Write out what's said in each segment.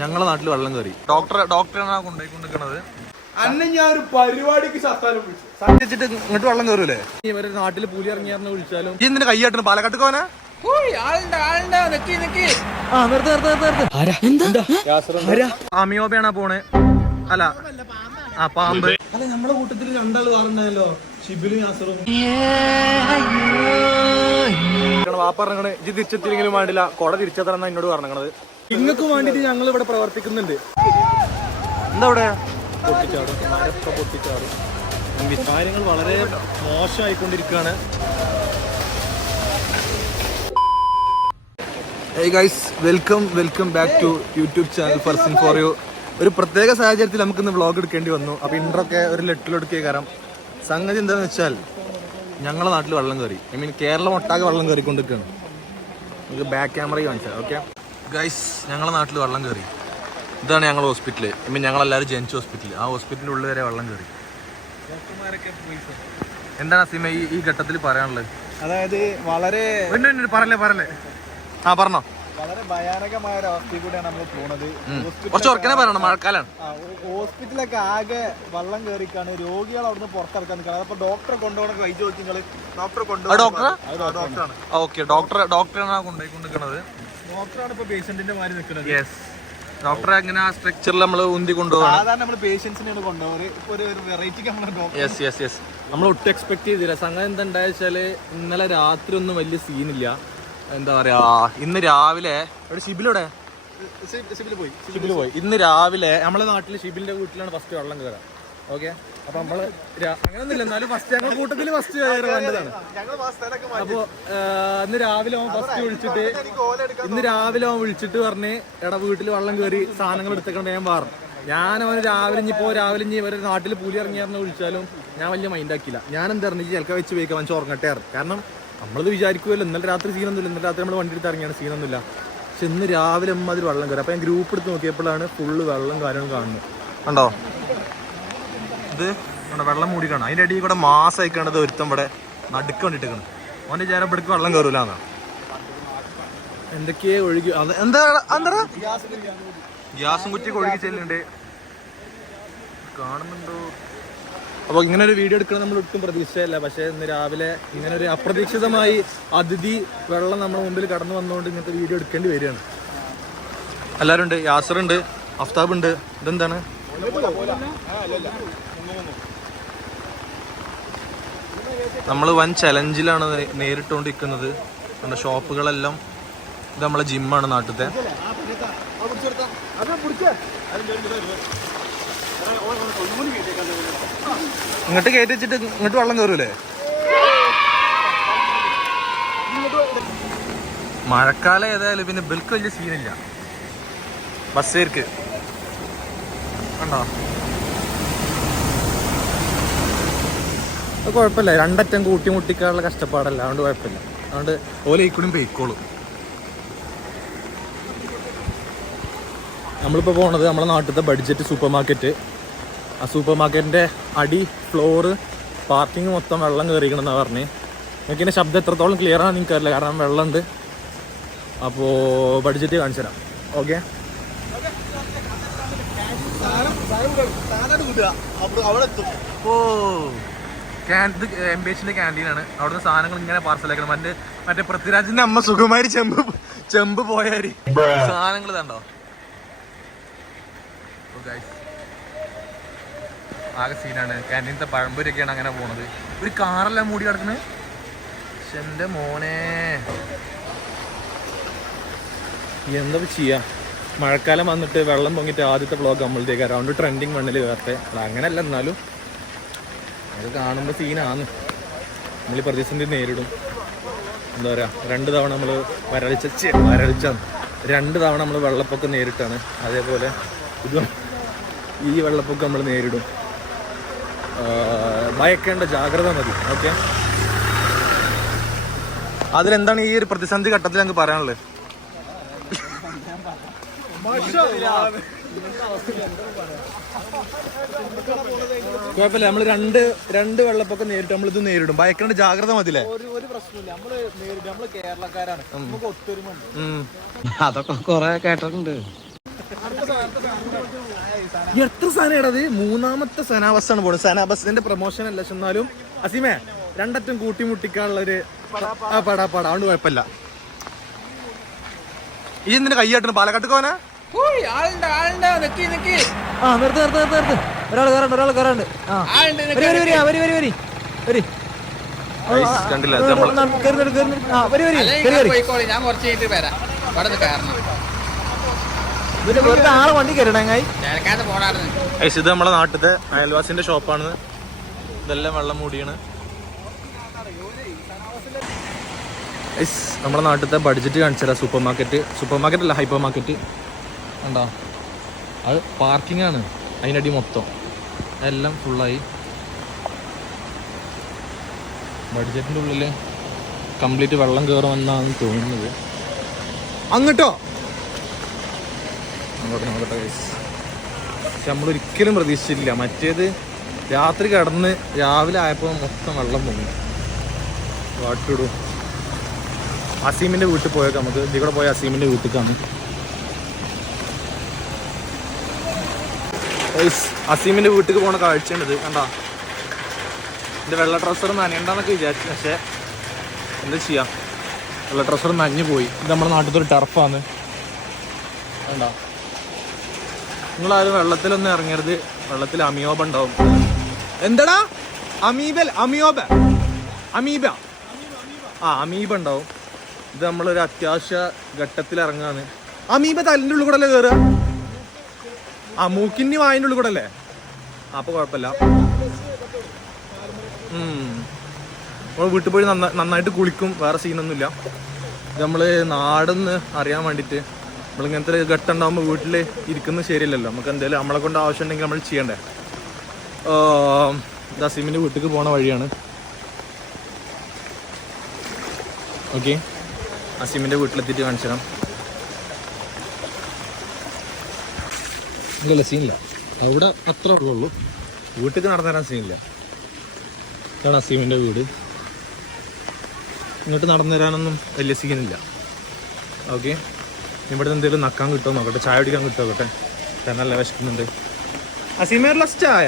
ഞങ്ങളെ നാട്ടിൽ വെള്ളം കയറി ഡോക്ടറെ ഡോക്ടറാണ് കൊണ്ടുപോയിക്കൊണ്ടിരിക്കണത്. അന്നെ ഞാൻ ഒരു പരിപാടിക്ക് സത്താലും വിളിച്ചു. സഞ്ചരിച്ചിട്ട് ഇങ്ങോട്ട് വെള്ളം കയറൂലേ ഇവർ നാട്ടിൽ പൂലി ഇറങ്ങിയാർന്ന് വിളിച്ചാലും? ഈ എന്തിനാ കൈയാട്ടിന് പാലക്കാട്ട് കോനെ അമിയോബയാണ് പോണേ. അല്ല. ആ പാമ്പ്. അല്ല നമ്മുടെ കൂട്ടത്തിൽ രണ്ടാൾ പറഞ്ഞല്ലോ ഷിബിലും യാസറും. വാപ്പറങ്ങണ് പറഞ്ഞത് ഇത് തിരിച്ചെത്തില്ലെങ്കിലും വേണ്ടില്ല. കൊട തിരിച്ചെത്തണം എന്നോട് പറഞ്ഞത് നിങ്ങൾക്ക് വേണ്ടിട്ട് ഞങ്ങൾ ഇവിടെ പ്രവർത്തിക്കുന്നുണ്ട്. എന്താ ഇവിടെ പൊട്ടിച്ചാടും. മരൊക്കെ പൊട്ടിച്ചാടും. കാര്യങ്ങൾ വളരെ മോശമായിക്കൊണ്ടിരിക്കുകയാണ്. Hey guys welcome welcome back to YouTube channel Farsin for you ഒരു പ്രത്യേക സാഹചര്യത്തിൽ നമുക്ക് ഇന്ന് വ്ളോഗ് എടുക്കേണ്ടി വന്നു. അപ്പോൾ ഇൻട്രോ ഒക്കെ ഒരു ലെട്ടിലെടുക്കേ കാരണം സംഗതി എന്താണെന്ന് വെച്ചാൽ ഞങ്ങളുടെ നാട്ടിൽ വെള്ളം കയറി ഐ മീൻ കേരളം ഒട്ടാകെ വെള്ളം കയറിക്കൊണ്ടിരിക്കുകയാണ് നമുക്ക് ബാക്ക് ക്യാമറ കാണിച്ചാൽ ഓക്കെ ഗൈസ് ഞങ്ങളെ നാട്ടിൽ വെള്ളം കയറി ഇതാണ് ഞങ്ങൾ ഹോസ്പിറ്റൽ ഇപ്പം ഞങ്ങളെല്ലാവരും ജനിച്ച ഹോസ്പിറ്റൽ ആ ഹോസ്പിറ്റലിന്റെ ഉള്ളിൽ വരെ വെള്ളം കയറി എന്താണ് അസീമ ഈ ഈ ഘട്ടത്തിൽ പറയാനുള്ളത്? അതായത് വളരെ പറയല്ലേ പറയല്ലേ. ആ പറഞ്ഞോ. വളരെ ഭയാനകമായ ഒരു അവസ്ഥയിൽ കൂടെയാണ് നമ്മൾ പോണത്. കുറച്ച് ഉറക്കനെ പറയണം മഴക്കാലാണ്. ഹോസ്പിറ്റലൊക്കെ ആകെ വെള്ളം കയറിക്കാണ് രോഗികൾ അവിടുന്ന് പുറത്തിറക്കാൻ നിൽക്കണം അപ്പൊ ഡോക്ടറെ കൊണ്ടുപോകണ കൈ ചോദിച്ചു ഡോക്ടറെ കൊണ്ടുപോകണം. ഡോക്ടറാണ്. ഓക്കെ. ഡോക്ടർ ഡോക്ടറാണ് കൊണ്ടുപോയിക്കൊണ്ടിരിക്കുന്നത് ഡോക്ടറാണ് ഇപ്പൊ പേഷ്യന്റിന്റെ മാതിരി നിൽക്കുന്നത് യെസ് ഡോക്ടറെ അങ്ങനെ ആ സ്ട്രക്ചറിൽ നമ്മൾ ഉന്തി കൊണ്ടുപോകണം? സാധാരണ നമ്മൾ പേഷ്യൻസിനെയാണ് കൊണ്ടുപോകാറ് ഇപ്പൊ ഒരു വെറൈറ്റിക്ക് നമ്മൾ ഡോക്ടർ യെസ് യെസ് യെസ് നമ്മൾ ഒട്ടും എക്സ്പെക്ട് ചെയ്തില്ല. സംഗതി എന്താ ഉണ്ടായ വെച്ചാൽ ഇന്നലെ രാത്രി ഒന്നും വലിയ സീനില്ല എന്താ പറയാ ഇന്ന് രാവിലെ ഇവിടെ ഷിബിലൂടെ ഷിബിൽ പോയി. ഷിബിൽ പോയി. ഇന്ന് രാവിലെ നമ്മളെ നാട്ടിൽ ഷിബിലിന്റെ വീട്ടിലാണ് ഫസ്റ്റ് വെള്ളം കയറുക ഓക്കെ. അപ്പൊ നമ്മൾ അങ്ങനെ അങ്ങനൊന്നുമില്ല. എന്നാലും ഫസ്റ്റ് ഞങ്ങൾ കൂട്ടത്തിൽ ഫസ്റ്റ് കണ്ടതാണ് സ്ഥലമൊക്കെ അപ്പൊ ഇന്ന് രാവിലെ അവൻ ഫസ്റ്റ് വിളിച്ചിട്ട് ഇന്ന് രാവിലെ അവൻ വിളിച്ചിട്ട് പറഞ്ഞ് എടാ വീട്ടിൽ വെള്ളം കയറി സാധനങ്ങൾ എടുത്തേക്കണ്ട ഞാൻ പറഞ്ഞു. ഞാൻ അവന് രാവിലെ ഇപ്പോ രാവിലെ ഇനി ഇവരെ നാട്ടിൽ പുലി ഇറങ്ങിയാർന്ന് വിളിച്ചാലും ഞാൻ വലിയ മൈൻഡ് ആക്കില്ല ഞാൻ എന്താ പറഞ്ഞു ചിലക്ക വെച്ച് പോയിക്കാൻ അവൻ ചോർങ്ങട്ടെ പറഞ്ഞു. കാരണം നമ്മളിത് വിചാരിക്കുമല്ലോ ഇന്നലെ രാത്രി സീനൊന്നുമില്ല ഇന്നലെ രാത്രി നമ്മൾ വണ്ടി എടുത്ത് ഇറങ്ങിയാണ് സീനൊന്നുമില്ല പക്ഷെ ഇന്ന് രാവിലെ അമ്മ അമ്മാതിരി വെള്ളം കയറി അപ്പൊ ഞാൻ ഗ്രൂപ്പ് എടുത്ത് നോക്കിയപ്പോഴാണ് ഫുള്ള് വെള്ളം കാര്യങ്ങളും കാണുന്നത്. കണ്ടോ? ഇത് നമ്മുടെ വെള്ളം മൂടി കാണാം അതിന്റെ അടിയിൽ കൂടെ മാസമായി ആയിക്കേണ്ടത് ഒരുത്തം ഇവിടെ നടുക്ക് വേണ്ടിട്ട് ഓന്റെ ചേരം ഇവിടേക്ക് വെള്ളം കയറൂലെന്നാ എന്തൊക്കെയാ ഒഴുകി അത് എന്താ എന്താ ഗ്യാസും കുറ്റിയൊക്കെ ഒഴുകി ചെല്ലുന്നുണ്ട്. കാണുന്നുണ്ടോ? അപ്പോൾ ഇങ്ങനെ ഒരു വീഡിയോ എടുക്കണം നമ്മൾ ഒട്ടും പ്രതീക്ഷയല്ല പക്ഷേ ഇന്ന് രാവിലെ ഇങ്ങനെ ഒരു അപ്രതീക്ഷിതമായി അതിഥി വെള്ളം നമ്മുടെ മുമ്പിൽ കടന്നു വന്നുകൊണ്ട് ഇങ്ങനത്തെ വീഡിയോ എടുക്കേണ്ടി വരികയാണ്. എല്ലാവരും ഉണ്ട് യാസർ ഉണ്ട് അഫ്താബ് ഉണ്ട്. ഇതെന്താണ്? നമ്മൾ വൻ ചലഞ്ചിലാണ് നേരിട്ടുകൊണ്ടിരിക്കുന്നത് നമ്മുടെ ഷോപ്പുകളെല്ലാം ഇത് നമ്മളെ ജിമ്മാണ് നാട്ടിലത്തെ. ഇങ്ങോട്ട് കയറ്റി വെച്ചിട്ട് ഇങ്ങോട്ട് വെള്ളം കയറൂലേ മഴക്കാലം ഏതായാലും പിന്നെ ബിൽക്ക് വലിയ സീനില്ല ബസ്സേർക്ക്. കണ്ടോ? അത് കുഴപ്പമില്ല. രണ്ടറ്റം കൂട്ടി മുട്ടിക്കാനുള്ള കഷ്ടപ്പാടല്ല. അതുകൊണ്ട് കുഴപ്പമില്ല. അതുകൊണ്ട് ഓല ഇക്കൂടും പെയ്ക്കോളും. നമ്മളിപ്പോൾ പോണത് നമ്മുടെ നാട്ടിലത്തെ ബഡ്ജറ്റ് സൂപ്പർ മാർക്കറ്റ് ആ സൂപ്പർ മാർക്കറ്റിന്റെ അടി ഫ്ലോറ് പാർക്കിംഗ് മൊത്തം വെള്ളം കയറിക്കണമെന്നാണ് പറഞ്ഞ്. നിങ്ങൾക്ക് ഇതിന്റെ ശബ്ദം എത്രത്തോളം ക്ലിയർ ആണെന്ന് എനിക്കറിയില്ല. കാരണം വെള്ളമുണ്ട്. അപ്പോൾ ബഡ്ജറ്റ് കാണിച്ചു തരാം. ഓക്കെ അവിടെ എത്തും. ഓ. ഇത് എം ബി എച്ചിന്റെ ക്യാന്റീനാണ് അവിടുന്ന് സാധനങ്ങൾ ഇങ്ങനെ പാർസലാക്കണം മറ്റേ മറ്റേ പൃഥ്വിരാജിന്റെ അമ്മ സുഖമായി ചെമ്പ് ചെമ്പ് പോയാരി സാധനങ്ങൾ ഇതുണ്ടോ. ആകെ സീനാണ് ക്യാന്റീനത്തെ പഴംപൊരിയൊക്കെയാണ് അങ്ങനെ പോണത്. ഒരു കാറെല്ലാം മൂടി കിടക്കുന്നത് പക്ഷെ എന്റെ മോനെ. എന്താ ചെയ്യാ? മഴക്കാലം വന്നിട്ട് വെള്ളം പൊങ്ങിട്ട് ആദ്യത്തെ വ്ളോഗ് നമ്മളത്തേക്ക് അറൗണ്ട് ട്രെൻഡിങ് മണ്ണിൽ വേർത്തെ അങ്ങനെയല്ല എന്നാലും. അത് കാണുമ്പോൾ സീനാണ് നമ്മൾ ഈ പ്രതിസന്ധി നേരിടും. എന്താ പറയുക രണ്ട് തവണ നമ്മൾ വരളിച്ച വരൾച്ച. രണ്ട് തവണ നമ്മൾ വെള്ളപ്പൊക്കം നേരിട്ടാണ്. അതേപോലെ ഇത് ഈ വെള്ളപ്പൊക്കം നമ്മൾ നേരിടും. ഭയക്കേണ്ട ജാഗ്രത മതി ഓക്കെ? അതിലെന്താണ് ഈ ഒരു പ്രതിസന്ധി ഘട്ടത്തിൽ ഞങ്ങൾക്ക് പറയാനുള്ളത്? കുഴപ്പമില്ല നമ്മൾ രണ്ട് രണ്ട് വെള്ളപ്പൊക്കം നേരിട്ട് നമ്മൾ ഇത് നേരിടും. ഭയക്കേണ്ട ജാഗ്രത മതില്ലേ. അതൊക്കെ കൊറേ കേട്ടിട്ടുണ്ട്. എത്ര സാധനം മൂന്നാമത്തെ സനാ ആണ് പോണത്. സനാ ബസ്സിന്റെ പ്രൊമോഷൻ അല്ല എന്നാലും അസീമേ രണ്ടറ്റം കൂട്ടിമുട്ടിക്കാനുള്ള ഒരു പടാ പടാ. അതുകൊണ്ട് കുഴപ്പമില്ല. ഈ എന്തിന്റെ കൈയാട്ടണ് പാലക്കാട്ട് കോന ആ നിർത്ത് നിർത്ത് നിർത്ത് നിർത്ത്. ഒരാൾ കയറണ്ട് ഒരാൾ കയറണ്ട് ആ. വരി വരി വരി വരി വരി. വരി. കണ്ടില്ല വെറുതെ വണ്ടി കയറണങ്ങായി ഇത് നമ്മളെ നാട്ടിലത്തെ അയൽവാസിന്റെ ഷോപ്പാണ് ഇതെല്ലാം വെള്ളം മൂടിയാണ്. ഗൈസ്, നമ്മുടെ നാട്ടിലത്തെ ബഡ്ജറ്റ് കാണിച്ചാ സൂപ്പർ മാർക്കറ്റ് സൂപ്പർ മാർക്കറ്റ് അല്ല ഹൈപ്പർ മാർക്കറ്റ് ഉണ്ടോ അത് പാർക്കിംഗ് ആണ്. അതിനടി മൊത്തം. എല്ലാം ഫുള്ളായി ബഡ്ജറ്റിന്റെ ഉള്ളിൽ കംപ്ലീറ്റ് വെള്ളം കയറുമെന്നാണ് തോന്നുന്നത്. അങ്ങോട്ടോ? അങ്ങോട്ട് നോക്കട്ടെ ഗൈസ് പക്ഷെ നമ്മൾ ഒരിക്കലും പ്രതീക്ഷിച്ചില്ല മറ്റേത് രാത്രി കടന്ന് രാവിലെ ആയപ്പോൾ മൊത്തം വെള്ളം പൊങ്ങി. വാട്ടിടും. അസീമിന്റെ വീട്ടിൽ പോയേക്കാം നമുക്ക്. ഇവിടെ പോയ അസീമിന്റെ വീട്ടിലേക്കാണ് അസീമിന്റെ വീട്ടിൽ പോണ കാഴ്ചയാണിത്. കണ്ടാ? എന്റെ വെള്ള ഡ്രസ്സർ നനയണ്ടെന്നൊക്കെ വിചാരിച്ചു. പക്ഷേ എന്താ ചെയ്യാം? വെള്ള ഡ്രസ്സർ നനഞ്ഞു പോയി. ഇത് നമ്മുടെ നാട്ടിലത്തെ ഒരു ടർഫാണ് കണ്ടാ? നിങ്ങളാരും വെള്ളത്തിലൊന്നും ഇറങ്ങരുത്. വെള്ളത്തിൽ അമിയോബ ഉണ്ടാവും. എന്താടാ? അമീബൽ അമിയോബ അമീബ. ആ അമീബ ഉണ്ടാവും. ഇത് നമ്മളൊരു അത്യാവശ്യ ഘട്ടത്തിൽ ഇറങ്ങാന്ന് അമീബ തലിന്റെ ഉള്ളിൽ കൂടെ അല്ലേ ആ മൂക്കിന്റെ വായന്റെ ഉള്ളിൽ കൂടെ അല്ലേ അപ്പൊ കുഴപ്പമില്ല. നമ്മൾ വീട്ടിൽ പോയി നന്ന നന്നായിട്ട് കുളിക്കും. വേറെ സീനൊന്നുമില്ല. നമ്മൾ നാടെന്ന് അറിയാൻ വേണ്ടിയിട്ട് നമ്മൾ ഇങ്ങനത്തെ ഒരു ഘട്ടം ഉണ്ടാകുമ്പോൾ വീട്ടിൽ ഇരിക്കുന്നത് ശരിയല്ലല്ലോ. നമുക്ക് എന്തെങ്കിലും നമ്മളെ കൊണ്ട് ആവശ്യം ഉണ്ടെങ്കിൽ നമ്മൾ ചെയ്യണ്ടേ ദസീമിന്റെ വീട്ടിലേക്ക് പോണ വഴിയാണ്. ഓക്കെ. അസീമിന്റെ വീട്ടിലെത്തിയിട്ട് കാണിച്ചു തരാം ഇല്ലല്ല സീനില്ല. അവിടെ അത്ര ഉള്ളൂ. വീട്ടിൽ നടന്നു തരാൻ സീനില്ല. ഇതാണ് അസീമിന്റെ വീട്. ഇങ്ങോട്ട് നടന്നു തരാനൊന്നും വലിയ സീനില്ല ഓക്കെ. ഇവിടെ എന്തെങ്കിലും നക്കാൻ കിട്ടുമോ നോക്കട്ടെ. ചായ കുടിക്കാൻ കിട്ടുമോ നോക്കട്ടെ. കാരണം നല്ല വിശക്കുന്നുണ്ട്. അസീമേറുള്ള ചായ.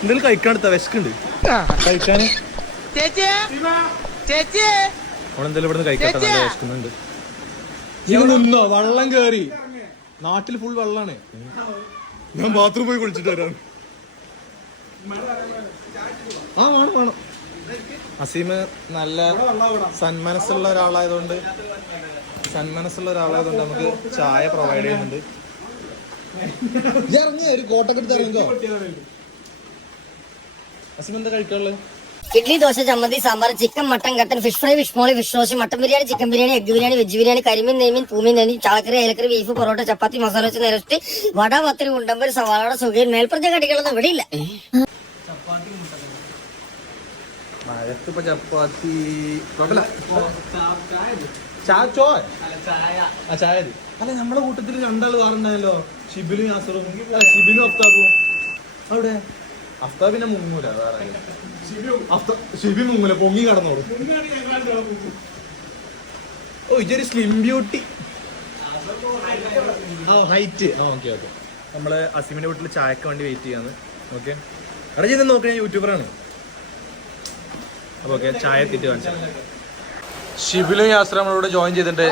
എന്തെങ്കിലും കഴിക്കാൻ എടുത്താ? വിശക്കുണ്ട് കഴിക്കാൻ. അവളെന്തെങ്കിലും ഇവിടെ നിന്ന് കഴിക്കട്ടെ നല്ല വിശക്കുന്നുണ്ട് ഇത് നിന്നോ വെള്ളം കേറി. നാട്ടിൽ ഫുൾ വെള്ളാണ്. ഞാൻ ബാത്റൂം പോയി കുളിച്ചിട്ട് വരാം. ആ വേണം വേണം. അസീമ് നല്ല സന്മനസ്സുള്ള ഒരാളായതുകൊണ്ട് സന്മനസ്സുള്ള ഒരാളായതുകൊണ്ട് നമുക്ക് ചായ പ്രൊവൈഡ് ചെയ്യുന്നുണ്ട്. ഇറങ്ങ ഒരു കോട്ടൊക്കെ എടുത്ത് ഇറങ്ങിക്കോ. അസീം എന്താ കഴിക്കാനുള്ളത്? ഇഡ്ലി ദോശ ചമ്മന്തി സാമ്പാർ ചിക്കൻ മട്ടൻ കട്ടൻ fish fry fish molee fish roast mutton biryani chicken biryani egg biryani veg biryani കരിമീൻ നെയ്മീൻ പൂമീൻ നെയ്മീൻ ചാളക്കറി ഏലക്കറി ബീഫ് പൊറോട്ട ചപ്പാത്തി മസാല വെച്ച് നിരത്തി വട പത്തിരി ഉണ്ടമ്പര് സവാളയുടെ സുഖയിൽ മേൽപ്പറഞ്ഞ കടികളൊന്നും ഇവിടെ ഇല്ല. മഴത്ത് ഇപ്പൊ ചപ്പാത്തി. അല്ല നമ്മളെ കൂട്ടത്തിൽ രണ്ടാൾ വേറുണ്ടായല്ലോ. ഷിബിലും യാസറും. ഷിബിലും അഫ്താബും. അവിടെ? അഫ്താബിനെ മുങ്ങൂല വേറെ ഷിബി മുങ്ങൂല പൊങ്ങി കടന്നോളൂ. ഓ ഇതൊരു സ്ലിം ബ്യൂട്ടി ആ ഹൈറ്റ് ആ ഓക്കെ ഓക്കെ നമ്മൾ അസീമിന്റെ വീട്ടിൽ ചായക്ക് വേണ്ടി വെയിറ്റ് ചെയ്യാന്ന് ഓക്കെ അവിടെ ചെയ്ത് നോക്കി ഞാൻ യൂട്യൂബറാണ് അപ്പൊ ഓക്കെ ചായ എത്തിയിട്ട് കാണിച്ചാൽ ഷിബിലും യാത്ര നമ്മളോട് ജോയിൻ ചെയ്തിട്ടുണ്ട്.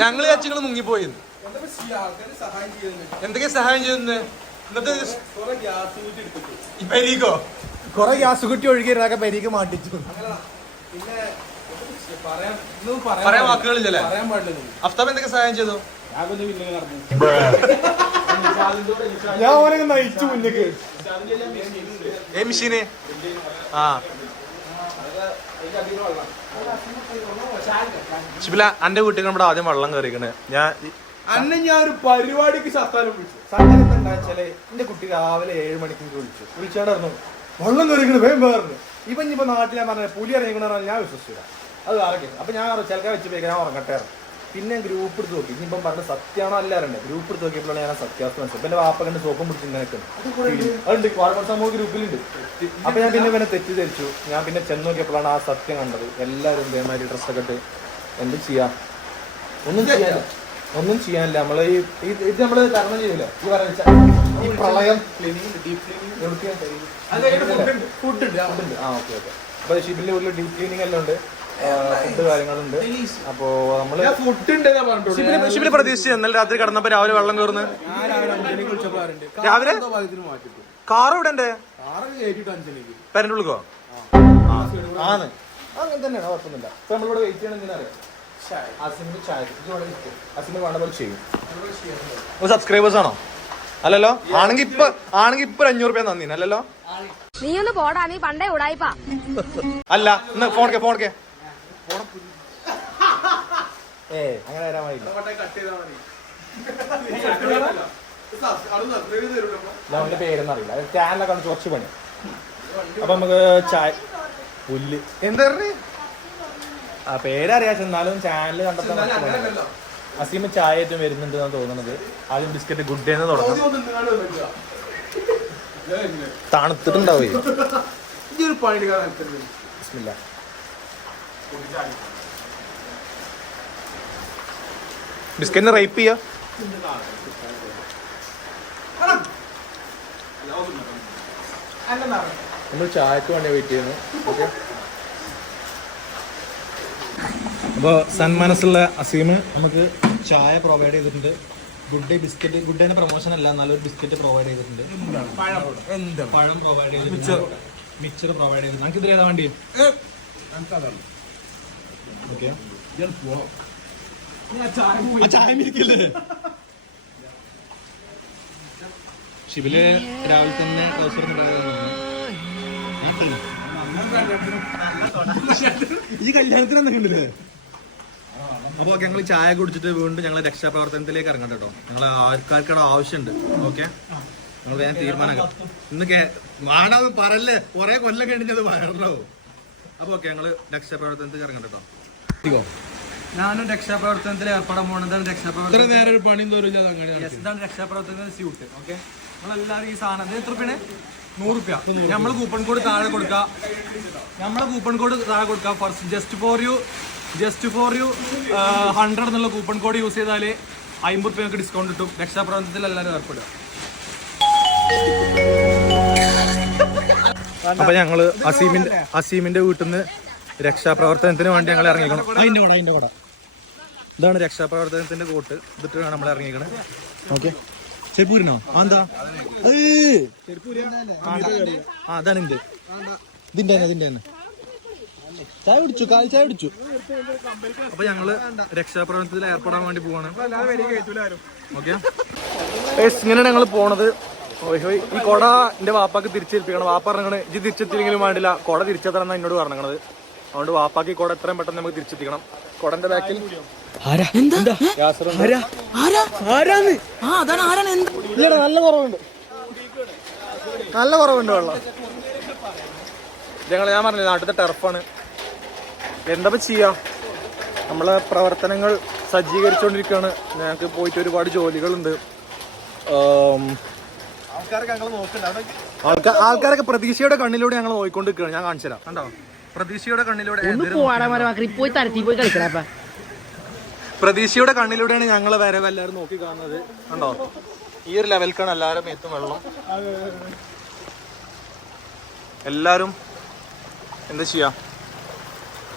ഞങ്ങൾ ചച്ചിങ്ങൾ മുങ്ങിപ്പോയി എന്തൊക്കെ സഹായം ചെയ്യുന്നത് ഇന്നത്തെ ഈ പെരീക്കോ? കൊറേ ഗ്യാസ് കുറ്റി ഒഴുകിയൊക്കെ പരീക്ക് മാട്ടിച്ചു പറയാൻ വാക്കുകളില്ലല്ലേ? അഫ്താബ് എന്തൊക്കെ സഹായം ചെയ്തു? ഞാൻ ഓനെ നയിച്ചു മുന്നേക്ക് ഏ മിഷീന്? ആ. ശിബില എന്റെ വീട്ടിൽ നമ്മുടെ ആദ്യം വെള്ളം കയറിക്കണേ. ഞാൻ അന്നെ ഞാൻ ഒരു പരിപാടിക്ക് സത്താലും വിളിച്ചു. സത്താലത്ത് എന്താച്ചാൽ എന്റെ കുട്ടി രാവിലെ ഏഴ് മണിക്ക് വിളിച്ചു. വിളിച്ചാണ്ടായിരുന്നു വെള്ളം കയറിക്കണ് വേഗം വേറെ ഇപ്പൊ ഇനിയിപ്പോ നാട്ടിൽ ഞാൻ പറഞ്ഞ പുലി ഇറങ്ങിക്കണ ഞാൻ വിശ്വസിച്ചില്ല. അത് ആരൊക്കെ അപ്പൊ ഞാൻ ചിലക്കാൻ വെച്ച് പോയി ഞാൻ ഉറങ്ങട്ടെ പിന്നെ ഗ്രൂപ്പ് എടുത്ത് നോക്കി. ഇനിയിപ്പം പറഞ്ഞ സത്യമാണോ അല്ലാറുണ്ട് ഗ്രൂപ്പ് എടുത്ത് നോക്കിയപ്പോഴാണ് ഞാൻ സത്യാവസ്ഥ മനസ്സിലായി എന്റെ വാപ്പ കണ്ട് സോപ്പും പിടിച്ച് ഇങ്ങനെ അതുണ്ട് വാർമൺ സമൂഹ ഗ്രൂപ്പിലുണ്ട് അപ്പൊ ഞാൻ പിന്നെ പിന്നെ തെറ്റിദ്ധരിച്ചു ഞാൻ പിന്നെ ചെന്ന് നോക്കിയപ്പോഴാണ് ആ സത്യം കണ്ടത്. എല്ലാവരും ഇതേമാതിരി ഡ്രസ്സൊക്കെ ഇട്ട് എന്ത് ചെയ്യാ? ഒന്നും ചെയ്യാനില്ല. ഒന്നും ചെയ്യാനില്ല. നമ്മൾ ഈ ഇത് നമ്മൾ തരണം ചെയ്യൂല? ഈ പറയുന്ന ഈ പ്രളയം. ഫുഡ് ഉണ്ട്. ആ ഓക്കെ ഓക്കെ. അപ്പൊ ഷിബിന്റെ ഉള്ളിൽ ഡീപ് ക്ലീനിങ് എല്ലാം ഉണ്ട്. ഫുഡ് കാര്യങ്ങളുണ്ട്. അപ്പോ നമ്മൾ ഷിബിൽ പ്രതീക്ഷിച്ചു എന്നാൽ രാത്രി കടന്നപ്പോ രാവിലെ വെള്ളം കയറുന്നു രാവിലെ? കാർ ഇവിടെ പേരന്റ് വിളിക്കോ ആണ്. അങ്ങനെ തന്നെയാണ്. കുഴപ്പമൊന്നുമില്ല. ഇപ്പൊ നമ്മളിവിടെ വെയിറ്റ് ചെയ്യണം എന്തിനാ അറിയാം. ചായ. ചെയ്യും. സബ്സ്ക്രൈബേഴ്സ് ആണോ? അല്ലല്ലോ? ആണെങ്കി ഇപ്പൊ ആണെങ്കി ഇപ്പൊ അഞ്ഞൂറ് രൂപ നന്ദി അല്ലല്ലോ? നീ ഒന്ന് പോടാ നീ പണ്ടേ ഉടായിപ്പാ. അല്ല ഇന്ന് ഫോണൊക്കെ കെ ഫോൺ കെ ഏ അങ്ങനെ വരാൻ മതി. അവന്റെ പേരൊന്നും അറിയില്ല. ചാനലൊക്കെ കുറച്ച് പണി. അപ്പൊ നമുക്ക് ചായ പുല്ല്. എന്താ പറഞ്ഞേ? ആ പേരറിയാം എന്നാലും ചാനൽ കണ്ടെത്താൻ അസീമ ചായ ഏറ്റവും വരുന്നുണ്ട് എന്നാണ് തോന്നുന്നത്. ആദ്യം ബിസ്ക്കറ്റ് ഗുഡ് ഡേ എന്ന് തുടങ്ങും. തണുത്തിട്ടുണ്ടാവേ? ബിസ്മില്ല. ബിസ്ക്കറ്റിന് റൈപ്പ് ചെയ്യാ? നമ്മൾ ചായക്ക് വേണ്ടി വെയിറ്റ് ചെയ്യുന്നു ഓക്കെ. അപ്പോൾ സന്മനസ്സുള്ള അസീം നമുക്ക് ചായ പ്രൊവൈഡ് ചെയ്തിട്ടുണ്ട്. ഗുഡ് ഡേ ബിസ്ക്കറ്റ് ഗുഡ് ഡേന്റെ പ്രൊമോഷൻ അല്ല നല്ലൊരു ബിസ്ക്കറ്റ് പ്രൊവൈഡ് ചെയ്തിട്ടുണ്ട്. പഴം പ്രൊവൈഡ് ചെയ്തിട്ടുണ്ട്. മിക്സർ പ്രൊവൈഡ് ചെയ്തിട്ടുണ്ട്. നമുക്ക് ഇതിൽ വേണ്ടി? ഓക്കെ ചായ ഷിബിൽ രാവിലെ തന്നെ ട്രൗസർ ഈ കല്യാണത്തിന് എന്തൊക്കെ ഉണ്ടല്ലേ അപ്പൊ ഓക്കെ ഞങ്ങൾ ചായ കുടിച്ചിട്ട് വീണ്ടും ഞങ്ങൾ രക്ഷാപ്രവർത്തനത്തിലേക്ക് ഇറങ്ങണ്ട കേട്ടോ. ഞങ്ങൾ ആൾക്കാർക്കിടെ ആവശ്യമുണ്ട് ഓക്കെ? ഞങ്ങൾ വേഗം തീരുമാനമാക്കാം ഇന്ന് കേ- വാടാന്ന് പറല്ലേ കുറെ കൊല്ലം കഴിഞ്ഞത് വയറിലാവും. അപ്പൊ ഓക്കെ ഞങ്ങൾ രക്ഷാപ്രവർത്തനത്തിലേക്ക് ഇറങ്ങണ്ട കേട്ടോ. ഞാനും രക്ഷാപ്രവർത്തനത്തിൽ ഏർപ്പെടാൻ പോണതാണ് രക്ഷാപ്രവർത്തനം ഇത്ര നേരം ഒരു പണിയും തോറില്ല അങ്ങനെ ഇതാണ് രക്ഷാപ്രവർത്തനത്തിന്റെ സ്യൂട്ട്. ഓക്കെ? നമ്മളെല്ലാവരും ഈ സാധനം എത്ര രൂപയാണ് നൂറ് റുപ്യ നമ്മൾ കൂപ്പൺ കോഡ് താഴെ കൊടുക്കുക നമ്മളെ കൂപ്പൺ കോഡ് താഴെ കൊടുക്കുക first just for you just for you hundred എന്നുള്ള കൂപ്പൺ കോഡ് യൂസ് ചെയ്താൽ അമ്പത് നമുക്ക് ഡിസ്കൗണ്ട് കിട്ടും. രക്ഷാപ്രവർത്തനത്തിൽ എല്ലാവരും ഏർപ്പെടുക. അപ്പൊ ഞങ്ങൾ അസീമിന്റെ അസീമിന്റെ വീട്ടിൽ നിന്ന് രക്ഷാപ്രവർത്തനത്തിന് വേണ്ടി ഞങ്ങൾ ഇറങ്ങിക്കണം. അതിന്റെ കൂടെ അതിന്റെ കൂടെ. ഇതാണ് രക്ഷാപ്രവർത്തനത്തിന്റെ കോട്ട്. ഇതിട്ട് വേണം നമ്മൾ ഇറങ്ങിക്കണേ. ഓക്കെ ചെരുപ്പൂരിനോ എന്താ ഇതിന്റെ തന്നെ ഇതിന്റെ തന്നെ ചായ കുടിച്ചു കാൽ ചായ കുടിച്ചു. അപ്പൊ ഞങ്ങൾ രക്ഷാപ്രവർത്തനത്തിൽ ഏർപ്പെടാൻ വേണ്ടി പോവാണ്. ഓക്കെ. ഇങ്ങനെ പോണത്. ഈ കൊട എന്റെ വാപ്പാക്ക് തിരിച്ചേൽപ്പിക്കണം. വാപ്പ പറഞ്ഞത് ഇത് തിരിച്ചെത്തില്ലെങ്കിലും വേണ്ടില്ല. കൊട തിരിച്ചെത്തണം എന്നോട് പറഞ്ഞത് അതുകൊണ്ട് വാപ്പാക്ക് ഈ കൊട എത്രയും പെട്ടെന്ന് നമുക്ക് തിരിച്ചെത്തിക്കണം. കൊടന്റെ ബാക്കിൽ ഇല്ലടാ നല്ല കുറവുണ്ട്. നല്ല കുറവുണ്ട് വെള്ളം. ഞങ്ങൾ ഞാൻ പറഞ്ഞില്ല നാട്ടിലത്തെ ടെർഫാണ് എന്താ ചെയ്യാ? നമ്മളെ പ്രവർത്തനങ്ങൾ സജ്ജീകരിച്ചുകൊണ്ടിരിക്കുകയാണ് ഞങ്ങൾക്ക് പോയിട്ട് ഒരുപാട് ജോലികളുണ്ട്. ആൾക്കാരൊക്കെ പ്രതീക്ഷയുടെ കണ്ണിലൂടെ ഞങ്ങൾ നോക്കിക്കൊണ്ടിരിക്കുകയാണ് ഞാൻ കാണിച്ചു തരാം കണ്ടോ? പ്രതീക്ഷയുടെ കണ്ണിലൂടെ പോയി തരത്തി പോയി കളിക്കണപ്പ പ്രതീക്ഷയുടെ കണ്ണിലൂടെയാണ് ഞങ്ങൾ വരവ് എല്ലാവരും നോക്കി കാണുന്നത്. കണ്ടോ? ഈ ഒരു ലെവൽക്കാണ് എല്ലാവരും എത്തും വെള്ളം. എല്ലാവരും എന്താ ചെയ്യാ?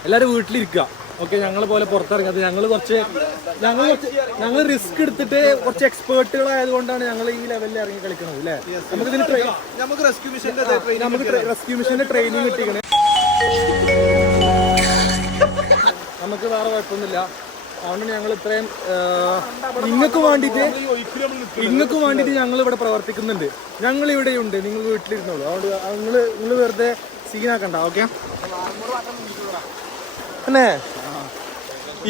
എല്ലാവരും വീട്ടിലിരിക്കുക. ഓക്കെ ഞങ്ങളെ പോലെ പുറത്തിറങ്ങാതെ ഞങ്ങൾ കുറച്ച് ഞങ്ങൾ കുറച്ച് ഞങ്ങൾ റിസ്ക് എടുത്തിട്ട് കുറച്ച് എക്സ്പേർട്ടുകളായതുകൊണ്ടാണ് ഞങ്ങൾ ഈ ലെവലിൽ ഇറങ്ങി കളിക്കുന്നത് അല്ലേ? നമുക്ക് ഇതിന് നമുക്ക് റെസ്ക്യൂ മിഷന്റെ നമുക്ക് റെസ്ക്യൂ മിഷന്റെ ട്രെയിനിങ് കിട്ടിക്കണേ നമുക്ക് വേറെ കുഴപ്പമൊന്നുമില്ല. അതുകൊണ്ട് ഞങ്ങൾ ഇത്രയും നിങ്ങൾക്ക് വേണ്ടിയിട്ട് നിങ്ങൾക്ക് വേണ്ടിയിട്ട് ഞങ്ങൾ ഇവിടെ പ്രവർത്തിക്കുന്നുണ്ട്. ഞങ്ങൾ ഇവിടെയുണ്ട് നിങ്ങൾ വീട്ടിലിരുന്നോളൂ. അതുകൊണ്ട് നിങ്ങൾ നിങ്ങൾ വെറുതെ സീനാക്കണ്ട ഓക്കെ അല്ലേ?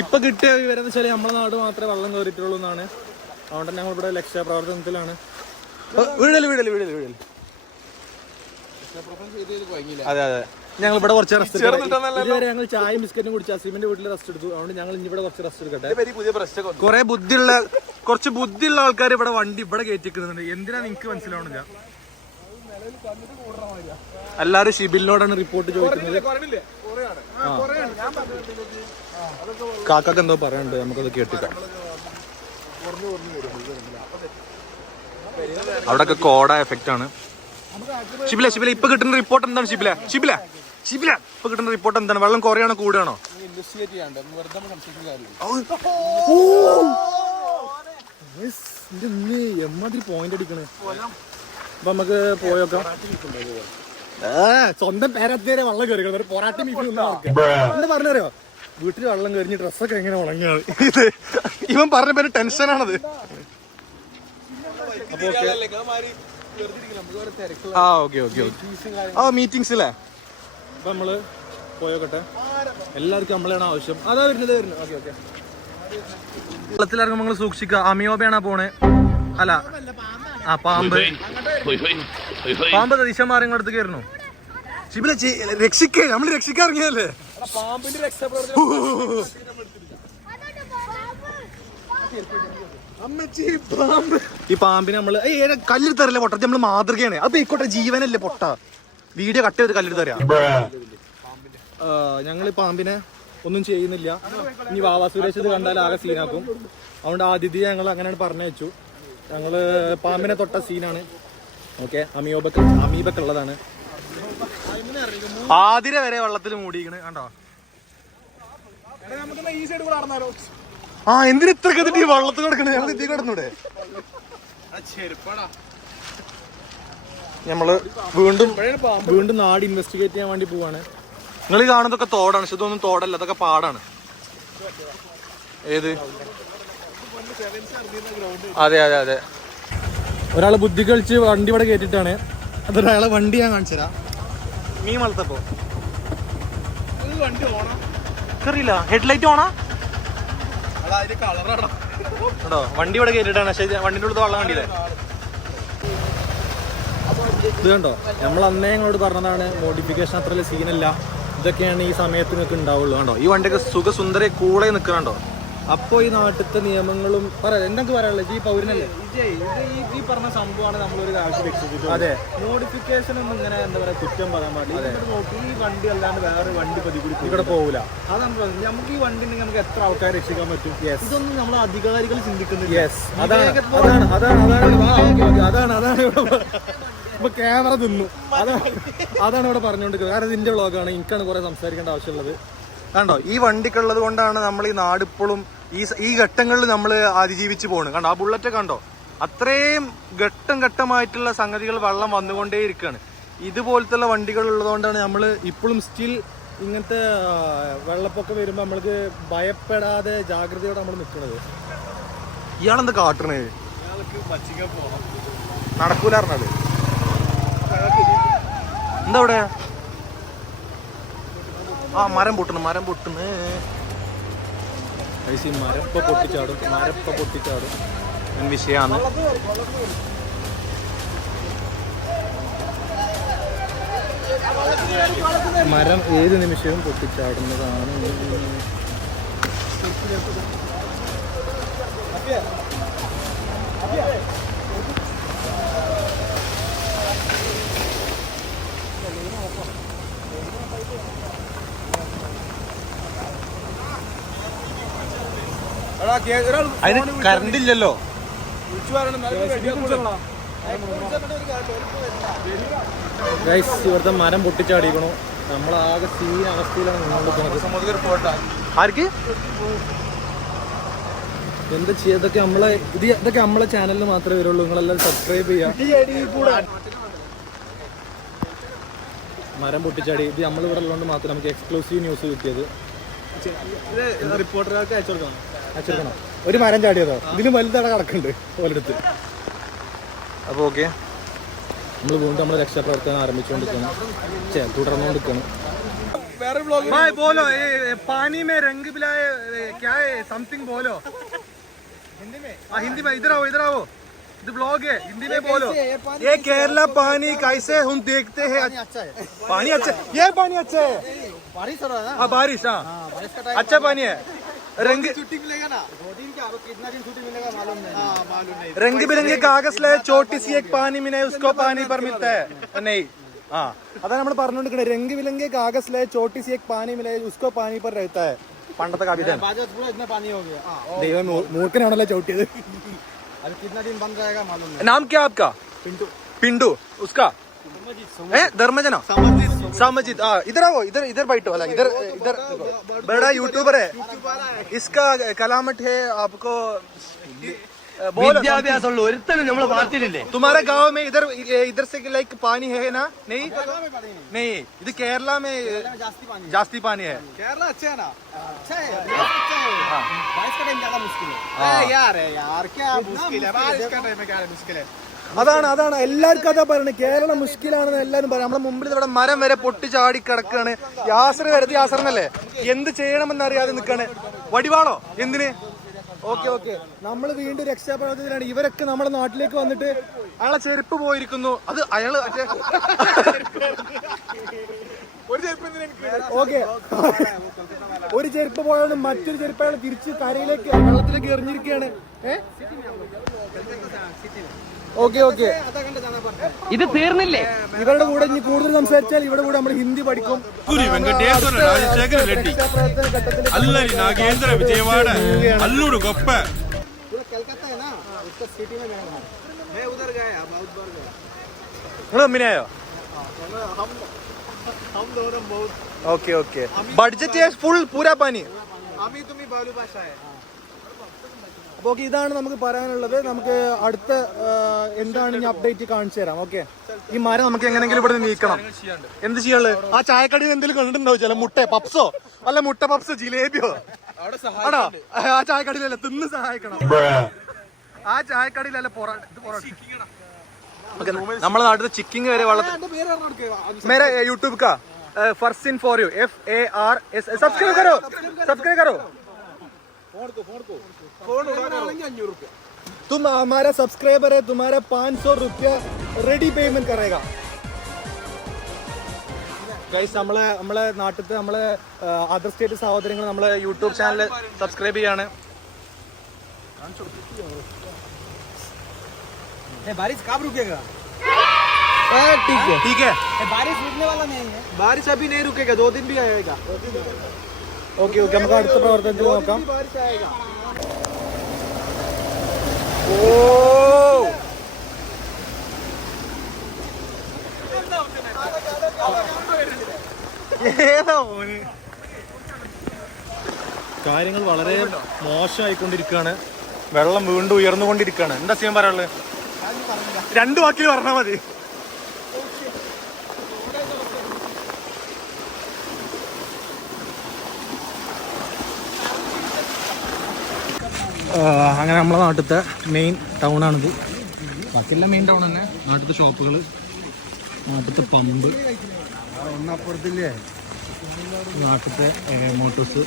ഇപ്പൊ കിട്ടിയ വിവരം എന്ന് വെച്ചാൽ നമ്മളെ നാട് മാത്രമേ വെള്ളം കയറിയിട്ടുള്ളൂ എന്നാണ്. അതുകൊണ്ട് ഞങ്ങൾ ഇവിടെ ലക്ഷ്യപ്രവർത്തനത്തിലാണ് വീടൽ വീടൽ വീടൽ വീടൽ. അതെ അതെ. ഞങ്ങൾ ഇവിടെ കുറച്ച് റെസ്റ്റ് ഇതുവരെ ഞങ്ങൾ ചായയും ബിസ്ക്കറ്റും കുടിച്ച് അസീമിന്റെ വീട്ടിൽ റെസ്റ്റ് എടുത്തു. അതുകൊണ്ട് ഞങ്ങൾ ഇനി ഇവിടെ കുറച്ച് റെസ്റ്റ് എടുക്കട്ടെ. കുറെ ബുദ്ധിയുള്ള കുറച്ച് ബുദ്ധിയുള്ള ആൾക്കാർ ഇവിടെ വണ്ടി ഇവിടെ കയറ്റിക്കുന്നുണ്ട്. എന്തിനാ നിങ്ങക്ക് മനസ്സിലാവണില്ല? എല്ലാരും ഷിബിലിനോടാണ് റിപ്പോർട്ട് ചോദിക്കുന്നത്. കാക്കാക്ക് എന്തോ പറയാനുണ്ട്. നമുക്കത് കേട്ടിക്കാം. അവിടൊക്കെ കോട എഫക്റ്റ് ആണ്. ഷിബില ഷിബില ഇപ്പൊ കിട്ടുന്ന റിപ്പോർട്ട് എന്താണ് ഷിബില? ഷിബില ഷിബില ഇപ്പൊ കിട്ടുന്ന റിപ്പോർട്ട് എന്താണ്? വെള്ളം കുറയാണോ കൂടുകയാണോ എമ്മാതിരി പോയിന്റ് അടിക്കണേ. അപ്പൊ നമുക്ക് പോയോക്കാം. സ്വന്തം പേരത്തേരെ വെള്ളം കയറി ഒരു പൊറാട്ടി എന്താ പറഞ്ഞറിയോ? വീട്ടിൽ വെള്ളം കയറിഞ്ഞ് ഡ്രസ്സൊക്കെ എങ്ങനെ ഉണങ്ങിയത് ഇത് ഇവൻ പറഞ്ഞ പേര് ടെൻഷനാണത്. ആ ഓക്കെ ഓക്കെ ഓക്കെ. ആ മീറ്റിംഗ്സ് അല്ലേ അപ്പൊ നമ്മൾ പോയോക്കട്ടെ. എല്ലാവർക്കും നമ്മളാണ് ആവശ്യം. അതാ വരുന്നത് വരുന്നത്. Okay okay. വെള്ളത്തിലിറങ്ങുമ്പോൾ നിങ്ങൾ സൂക്ഷിക്കുക. അമിയോബയാണ് പോണേ. അല്ല. ആ പാമ്പ്. പാമ്പ് ദിശ മാറി ഇങ്ങോട്ട് കയറുന്നു ശിബില രക്ഷിക്കേ. നമ്മൾ രക്ഷിക്കാൻ ഇറങ്ങിയല്ലേ പാമ്പിന്റെ രക്ഷപ്രവർത്തനം ഈ പാമ്പിനെ നമ്മൾ കല്ലെടുത്തറില്ല പൊട്ട? നമ്മൾ മാതൃകയാണ്. അത് ഇക്കോട്ടെ ജീവനല്ലേ പൊട്ട. വീഡിയോ കട്ട് ചെയ്ത് കല്ലെടുത്ത് അറിയാം ഞങ്ങൾ പാമ്പിനെ ഒന്നും ചെയ്യുന്നില്ല. ഇനി വാവാ സുരേഷ് ഇത് കണ്ടാൽ ആകെ സീനാക്കും. അതുകൊണ്ട് ആദിതി ഞങ്ങൾ അങ്ങനെയാണ് പറഞ്ഞു പറഞ്ഞയച്ചു. ഞങ്ങൾ പാമ്പിനെ തൊട്ട സീനാണ്. ഓക്കെ അമീബക്ക് അമീബക്ക് ഉള്ളതാണ് ആതിര വരെ വെള്ളത്തിൽ മൂടിയിരിക്കണ് കണ്ടോ? ഈ സൈഡ് കൂടെ ആ എന്തിനാ ഇത്ര കത്തിട്ട് ഈ വെള്ളത്തിൽ കിടക്കണേ? ഞങ്ങൾ ഇതിൽ കിടന്നൂടെ? നമ്മൾ വീണ്ടും വീണ്ടും നാട് ഇൻവെസ്റ്റിഗേറ്റ് ചെയ്യാൻ വേണ്ടി പോവാണ്. നിങ്ങൾ ഈ കാണുന്നതൊക്കെ തോടാണ്. പക്ഷെ ഇതൊന്നും തോടല്ല. അതൊക്കെ പാടാണ്. ഏത്? അതെ അതെ അതെ. ഒരാളെ ബുദ്ധി കളിച്ച് വണ്ടി ഇവിടെ കേട്ടിട്ടാണ് അതൊരാളെ വണ്ടി ഞാൻ കാണിച്ചുതരാ മീൻ വളർത്തപ്പോ? വണ്ടി ഓണം? അറിയില്ല ഹെഡ്ലൈറ്റ് ഓണാ? വണ്ടി ഇവിടെ കേട്ടിട്ടാണ് പക്ഷേ വണ്ടിന്റെ ഉള്ളത് വള്ളം കണ്ടില്ലേ? ഇത് കണ്ടോ? നമ്മൾ അന്നേ ഞങ്ങളോട് പറഞ്ഞതാണ് മോഡിഫിക്കേഷൻ അത്ര സീനല്ല ഇതൊക്കെയാണ് ഈ സമയത്ത് നിങ്ങൾക്ക് ഉണ്ടാവുള്ളൂ കണ്ടോ? ഈ വണ്ടിയൊക്കെ സുഖസുന്ദര കൂടെ നിൽക്കണോ അപ്പോ ഈ നാട്ടിലത്തെ നിയമങ്ങളും പറയാം എന്തൊക്കെ പറയാനുള്ളത്? ഈ പൗരനല്ലേ? ഈ പറഞ്ഞ സംഭവമാണ് നമ്മളൊരു ആവശ്യം വെച്ചത് അതെ. മോഡിഫിക്കേഷൻ ഒന്നും ഇങ്ങനെ എന്താ പറയാ കുറ്റം പറയാൻ പാടില്ല. ഈ വണ്ടി അല്ലാണ്ട് വേറെ വണ്ടി പതികൂടി ഇവിടെ പോകില്ല അതാണ് പറഞ്ഞത്. നമുക്ക് ഈ വണ്ടി ഉണ്ടെങ്കിൽ നമുക്ക് എത്ര ആൾക്കാരെ രക്ഷിക്കാൻ പറ്റും? ഇതൊന്നും നമ്മൾ അധികാരികൾ ചിന്തിക്കുന്നില്ല. അതാണ്. അതാണ്. അതാണ്. അതാണ്. അതാണ്. അതാണ്. ഇപ്പൊ ക്യാമറ തിന്നു. അതാണ് അതാണ് ഇവിടെ പറഞ്ഞുകൊണ്ടിരിക്കുന്നത്. കാരണം ഇതിന്റെ വ്ളോഗാണ് എനിക്കാണ് കുറെ സംസാരിക്കേണ്ട ആവശ്യമുള്ളത്. കണ്ടോ? ഈ വണ്ടിക്കുള്ളത് കൊണ്ടാണ് നമ്മൾ ഈ നാട് ഇപ്പോഴും ഈ ഈ ഘട്ടങ്ങളിൽ നമ്മൾ അതിജീവിച്ച് പോകുന്നത് കണ്ടോ? ആ ബുള്ളറ്റ് കണ്ടോ? അത്രയും ഘട്ടം ഘട്ടമായിട്ടുള്ള സംഗതികൾ വെള്ളം വന്നുകൊണ്ടേ ഇരിക്കുകയാണ് ഇതുപോലത്തുള്ള വണ്ടികൾ ഉള്ളതുകൊണ്ടാണ് നമ്മൾ ഇപ്പോഴും സ്റ്റിൽ ഇങ്ങനത്തെ വെള്ളപ്പൊക്കെ വെള്ളപ്പൊക്കം വരുമ്പോൾ നമ്മൾക്ക് ഭയപ്പെടാതെ ജാഗ്രതയോടെ നമ്മൾ നിൽക്കുന്നത് ഇയാളെന്താ കാട്ടണേ? നടക്കൂല പറഞ്ഞത്. എന്താ അവിടെ? ആ മരം പൊട്ടുന്നു മരം പൊട്ടുന്നു. ഐസി മരപ്പ പൊട്ടിച്ചാടും മരപ്പ പൊട്ടിച്ചാടും. ഞാൻ വിഷയമാണ് മരം ഏത് നിമിഷവും പൊട്ടിച്ചാടുന്നതാണ്. എടാ കേ- ഒരാൾ അതിന് കറണ്ട് ഇല്ലല്ലോ. ഗൈസ് ഇവിടുത്തെ മരം പൊട്ടിച്ചാടിക്കണു നമ്മളാകെ സീൻ അവസ്ഥയിലാണ് നിന്നുകൊണ്ടിരിക്കുന്നത് ആർക്ക്? എന്താ ചെയ്യാ ഇതൊക്കെ നമ്മളെ ഇത് ഇതൊക്കെ നമ്മളെ ചാനലിൽ മാത്രമേ വരുള്ളൂ. നിങ്ങളെല്ലാം സബ്സ്ക്രൈബ് ചെയ്യാം. മരം പൊട്ടിച്ചാടി. ഇത് നമ്മളിവിടെ ഉള്ളതുകൊണ്ട് മാത്രം നമുക്ക് എക്സ്ക്ലൂസീവ് ന്യൂസ് കിട്ടിയത്. ഇത് റിപ്പോർട്ടർക്ക് അയച്ചു ഒരു മരം ചാടിയതോ? ഇതിലും വലുതട കിടക്കുന്നുണ്ട് ഓരടുത്ത് അപ്പോൾ ഓക്കെ നമ്മൾ വീണ്ടും നമ്മൾ രക്ഷാപ്രവർത്തനം ആരംഭിച്ചുകൊണ്ടിരിക്കുകയാണ്. തുടർന്നുകൊണ്ടിരിക്കുകയാണ്. വേറെ ഹിന്ദി മേ ആ ഹിന്ദി ഇതരാവോ ഇതരാവോ? हिंदी में इधर आओ इधर आओ ഇത് ब्लॉग है हिंदी में बोलो ये केरला पानी कैसे हम देखते हैं अच्छा है पानी अच्छा ये पानी अच्छा है बारिश हो रहा है हाँ बारिश हाँ ना बारिश का अच्छा पानी है रंग छुट्टी मिलेगा ना दो दिन क्या अब कितना दिन छुट्टी मिलेगा मालूम नहीं हाँ मालूम नहीं रंग बिरंगे कागज ले छोटी सी एक पानी में नहीं उसको पानी पर मिलता है नहीं हाँ അതാണ് നമ്മൾ പറഞ്ഞുകൊണ്ടിരിക്കുന്നത് രംഗ് വിലങ്കെ കാഗസ് ലേ ചോട്ടി സി एक पानी मिले उसको पानी पर रहता है പണ്ടത്തെ കവിത बाजू पूरा इतना पानी हो गया ദൈവം മൂർഖനാണല്ലോ ചവിട്ടിയത് अरे कितना दिन बंद रहेगा मालूम नहीं। नाम क्या आपका? पिंटू। पिंडू उसका? धर्मजना? सामजिद हाँ इधर आओ इधर इधर बैठो वाला इधर इधर। बड़ा यूट्यूबर है। इसका कलामट है आपको। विद्याभ्यास तुम्हारे गांव में इधर इधर से लाइक पानी है ना नहीं नहीं इधर केरला में जास्ती पानी जास्ती पानी है केरला अच्छा है ना अच्छा है अच्छा है बारिश का टाइम ज्यादा मुश्किल है अरे यार है यार क्या मुश्किल है बारिश का टाइम में क्या मुश्किल है അതാണ് അതാണ് എല്ലാവർക്കും അതാ പറയുന്നത് കേരളം മുഷ്കിലാണെന്ന് എല്ലാവരും പറയും നമ്മുടെ മുമ്പിൽ ഇവിടെ മരം വരെ പൊട്ടി ചാടി കിടക്കാണ് യാസർ വരുത് യാസറിനല്ലേ എന്ത് ചെയ്യണമെന്ന് അറിയാതെ നിൽക്കാണ് വടിവാളോ എന്തിന് Okay okay. നമ്മൾ വീണ്ടും രക്ഷാപ്രവർത്തനത്തിലാണ്. ഇവരൊക്കെ നമ്മുടെ നാട്ടിലേക്ക് വന്നിട്ട് അയാളെ ചെരുപ്പ് പോയിരിക്കുന്നു. അത് അയാൾ ഓക്കെ. ഒരു ചെരുപ്പ് പോയാലും മറ്റൊരു ചെരുപ്പ് അയാൾ തിരിച്ച് കരയിലേക്ക് വെള്ളത്തിലേക്ക് എറിഞ്ഞിരിക്കുകയാണ്. ഏഹ് ഓക്കെ ഓക്കെ. ഇത് തീർന്നില്ലേ? ഇവരുടെ കൂടെ ഇനി കൂടുതൽ സംസാരിച്ചാൽ ഇവിടെ കൂടെ നമ്മൾ ഹിന്ദി പഠിക്കും. പുരി രാജശേഖര റെഡ്ഡി നാഗേന്ദ്ര അല്ലൂർ ഗൊപ്പ അമ്മിനായോ? Okay okay. ബഡ്ജറ്റ് ഫുൾ പൂരാ പാനി. അമ്മി തുമി ബാലു ഭാഷ അപ്പോൾ ഇതാണ് നമുക്ക് പറയാനുള്ളത്. നമുക്ക് അടുത്ത എന്താണ് ഇനി അപ്ഡേറ്റ് കാണിച്ചു തരാം. ഓക്കെ ഈ മരം നമുക്ക് എങ്ങനെങ്കിലും ഇവിടെ നീക്കണം. എന്ത് ചെയ്യാനുള്ളത് ആ ചായക്കടയിൽ എന്തെങ്കിലും കണ്ടിട്ടുണ്ടോ ചില മുട്ട പപ്സോ? അല്ല മുട്ട പപ്സോ ജിലേബിയോ? ആടാ ആ ചായക്കടയിലല്ല തിന്ന് സഹായിക്കണം. ആ ചായക്കടയിലല്ല പൊറോട്ട നമ്മളെ നാട്ടിൽ ചിക്കിങ് വരെ വളരെ യൂട്യൂബ് കാ. Farsin for you F A R S subscribe കരോ? Subscribe കരോ? तुम हमारा सब्सक्राइबर है तुम्हारा पाँच सौ रुपया റെഡി പേയ്മെന്റ് കറേഗ ഗൈസ് നമ്മളെ നമ്മളെ നാട്ടിലത്തെ നമ്മളെ അതർ സ്റ്റേറ്റ് സഹോദരങ്ങൾ നമ്മളെ യൂട്യൂബ് ചാനൽ സബ്സ്ക്രൈബ് ചെയ്യാണ് बारिश कब रुकेगा ठीक है बारिश रुकने वाला नहीं है बारिश अभी नहीं रुकेगा दो दिन भी आएगा ഓക്കെ ഓക്കെ നമുക്ക് അടുത്ത പ്രവർത്തനം നോക്കാം. കാര്യങ്ങൾ വളരെ മോശമായിക്കൊണ്ടിരിക്കുകയാണ്. വെള്ളം വീണ്ടും ഉയർന്നുകൊണ്ടിരിക്കുകയാണ്. എന്താ ചെയ്യാൻ പറയാനുള്ളത്? രണ്ടു വാക്കിൽ പറഞ്ഞാൽ മതി. അങ്ങനെ നമ്മളെ നാട്ടിലത്തെ മെയിൻ ടൗൺ ആണിത്. ബാക്കിയെല്ലാം മെയിൻ ടൗൺ തന്നെ. നാട്ടിലത്തെ ഷോപ്പുകൾ നാട്ടിലത്തെ പമ്പ് ഒന്നപ്പുറത്തില്ലേ? നാട്ടിലത്തെ മോട്ടോഴ്സ്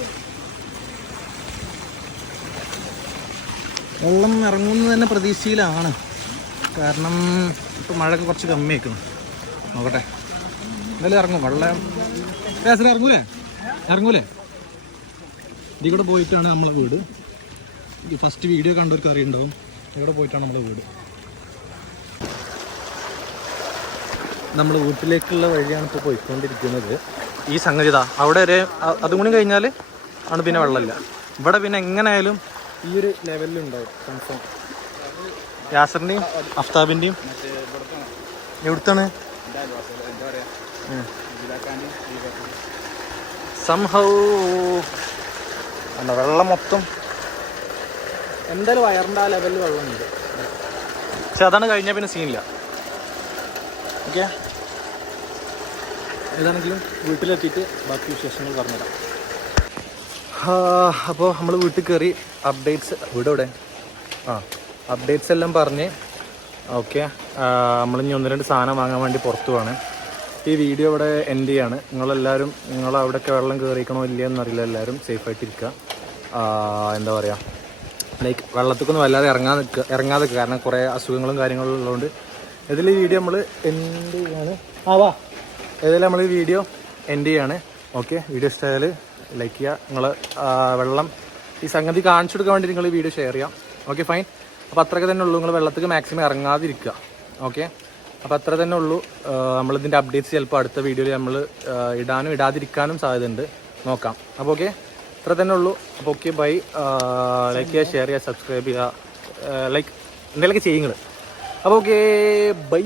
വെള്ളം ഇറങ്ങുന്നത് തന്നെ പ്രതീക്ഷയിലാണ്. കാരണം ഇപ്പം മഴയൊക്കെ കുറച്ച് കമ്മിയാക്കുന്നു നോക്കട്ടെ. എന്തായാലും ഇറങ്ങും. വെള്ളം ഇറങ്ങൂലേ? ഇറങ്ങൂലേ? ഇതിൽ കൂടെ പോയിട്ടാണ് നമ്മളെ വീട്. ഫസ്റ്റ് വീഡിയോ കണ്ടവർക്ക് അറിയുണ്ടാവും. ഇവിടെ പോയിട്ടാണ് നമ്മുടെ വീട്? നമ്മൾ വീട്ടിലേക്കുള്ള വഴിയാണ് ഇപ്പോൾ പോയിക്കൊണ്ടിരിക്കുന്നത്. ഈ സംഗതി ഇതാ അവിടെ ഒരു അതും കൂടി കഴിഞ്ഞാൽ ആണ് പിന്നെ വെള്ളമില്ല. ഇവിടെ പിന്നെ എങ്ങനെയായാലും ഈ ഒരു ലെവലിൽ ഉണ്ടാവും കൺഫേം യാസറിന്റെയും അഫ്താബിന്റെയും എവിടുത്താണ്? സംഹൗ വെള്ളം മൊത്തം എന്തായാലും വയറിന്റെ ആ ലെവലിൽ വെള്ളമുണ്ട് പക്ഷെ അതാണ് കഴിഞ്ഞാൽ പിന്നെ സീനില്ല ഓക്കെ? ഏതാണെങ്കിലും വീട്ടിലെത്തിയിട്ട് ബാക്കി വിശേഷങ്ങൾ പറഞ്ഞുതരാം. അപ്പോൾ നമ്മൾ വീട്ടിൽ കയറി അപ്ഡേറ്റ്സ് വീട് എവിടെ? ആ അപ്ഡേറ്റ്സ് എല്ലാം പറഞ്ഞ് ഓക്കെ? നമ്മൾ ഇനി ഒന്ന് രണ്ട് സാധനം വാങ്ങാൻ വേണ്ടി പുറത്തു പോവാണ്. ഈ വീഡിയോ ഇവിടെ എൻഡ് ചെയ്യാണ്. നിങ്ങളെല്ലാവരും നിങ്ങൾ അവിടെയൊക്കെ വെള്ളം കയറിക്കണോ ഇല്ലയോ എന്നറിയില്ല എല്ലാവരും സേഫായിട്ടിരിക്കുക എന്താ പറയുക ലൈക്ക് വെള്ളത്തിക്കൊന്നും വല്ലാതെ ഇറങ്ങാൻ നിൽക്കുക ഇറങ്ങാതെ നിൽക്കുക കാരണം കുറേ അസുഖങ്ങളും കാര്യങ്ങളും ഉള്ളതുകൊണ്ട് ഇതിൽ വീഡിയോ നമ്മൾ എൻഡ് ചെയ്യാണ്. ആ വാ. ഏതായാലും നമ്മൾ ഈ വീഡിയോ എൻഡ് ചെയ്യാണ്. ഓക്കെ വീഡിയോ ഇഷ്ടമായാൽ ലൈക്ക് ചെയ്യുക. നിങ്ങൾ വെള്ളം ഈ സംഗതി കാണിച്ചു കൊടുക്കാൻ വേണ്ടി നിങ്ങൾ ഈ വീഡിയോ ഷെയർ ചെയ്യാം. ഓക്കെ ഫൈൻ അപ്പോൾ അത്രയൊക്കെ തന്നെ ഉള്ളൂ. നിങ്ങൾ വെള്ളത്തിൽ മാക്സിമം ഇറങ്ങാതിരിക്കുക. ഓക്കെ അപ്പോൾ അത്ര തന്നെ ഉള്ളൂ. നമ്മളിതിന്റെ അപ്ഡേറ്റ്സ് ചിലപ്പോൾ അടുത്ത വീഡിയോയിൽ നമ്മൾ ഇടാനും ഇടാതിരിക്കാനും സാധ്യതയുണ്ട്. നോക്കാം. അപ്പോൾ ഓക്കെ ഇത്ര തന്നെ ഉള്ളൂ അപ്പോൾ ഓക്കെ ബൈ ലൈക്ക് ചെയ്യുക ഷെയർ ചെയ്യുക സബ്സ്ക്രൈബ് ചെയ്യുക. ലൈക്ക് എന്തെങ്കിലുമൊക്കെ ചെയ്യുന്നത് അപ്പോൾ ഓക്കെ ബൈ